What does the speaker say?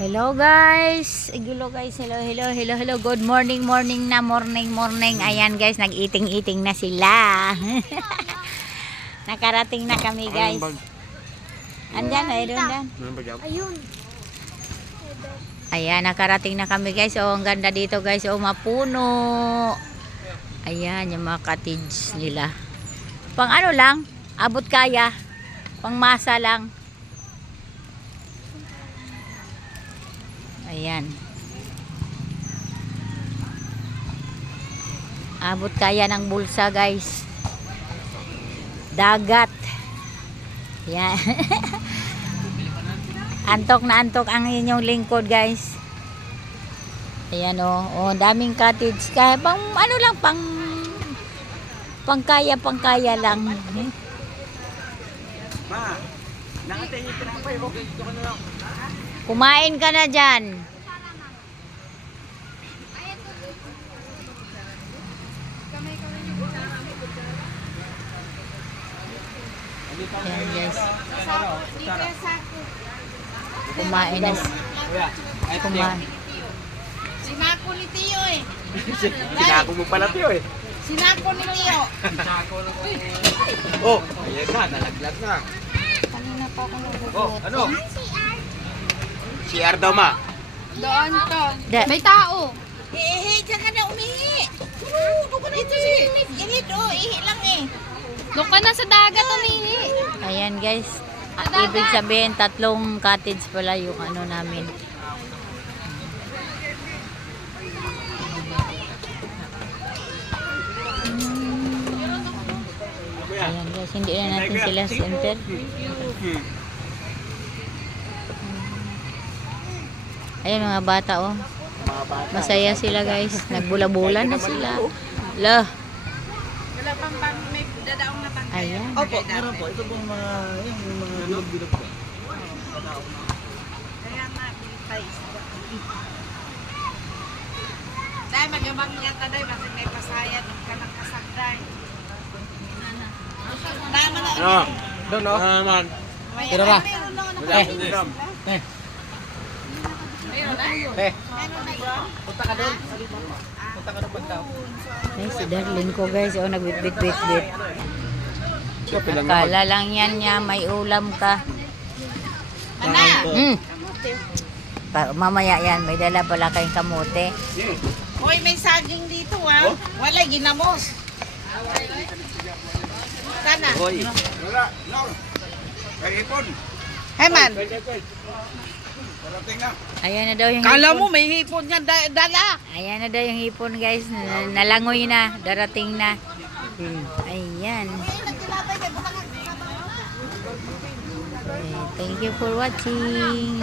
Hello guys. Hello guys. Hello. Good morning na. Morning. Ayan guys, nag-eating na sila. Nakarating na kami guys. Andyan, ayun. Ayun. Ayan, nakarating na kami guys. Oh, ang ganda dito guys. Oh, mapuno. Ayan, yung mga cottage nila. Pang ano lang, abot kaya. Pang masa lang. Ayan. Abot kaya ng bulsa guys. Dagat. Ayan. Antok na antok ang inyong lingkod guys. Ayan o. Oh, daming cottage. Kaya pang ano lang, pangkaya lang. Ma, nakatayin yung tinapay. Okay, dito ka na lang. Kumain ka na dyan. Ayan guys. Kumain na. Kumain. Sinako ni Tio eh. Sinako mo pala Tio eh. Sinako ni Tio. Oh, ayan na, nalaglag na. Kanina pa ako Oh, nagugutom. ano? CR daw ma. Doon to. Da- May tao. Diyan ka na umihi. Doon ka na ito si Init. Ihi lang eh. Doon ka na sa dagat umihi. Ayan guys. Ibig sabihin 3 cottage pala yung ano namin. Ayan guys, hindi na natin sila center. Ayan mga bata oh. Masaya sila guys. Nagbula-bula na sila. Lah. Wala pang may dadaong na pang. Ayan. Opo, meron po. Ito pong mga, yung mga bilog-bilog po. Kaya nga, bilipay. Dahil magabang niya taday, bakit may pasayan ka ng kasagday. Tama na. Ano? Doon no? Naman. Tira ba? Meron na. Punta ka doon. Punta ka doon pagdaw. Ay, si darling ko guys. Oh, nagbit-bit-bit-bit. Akala lang yan niya. May ulam ka. Ana! Mamaya yan. May dala pala kayong kamote. Hoy, may saging dito ah. Wala, ginamos. Sana. Hoy. Wala. No. Kay ipon. Hey man. Parating na. Ayan na daw yung Kala hipon. mo may hipon nga dala. Ayan na daw yung hipon guys. Nalangoy na. Darating na. Ayan. Okay, thank you for watching.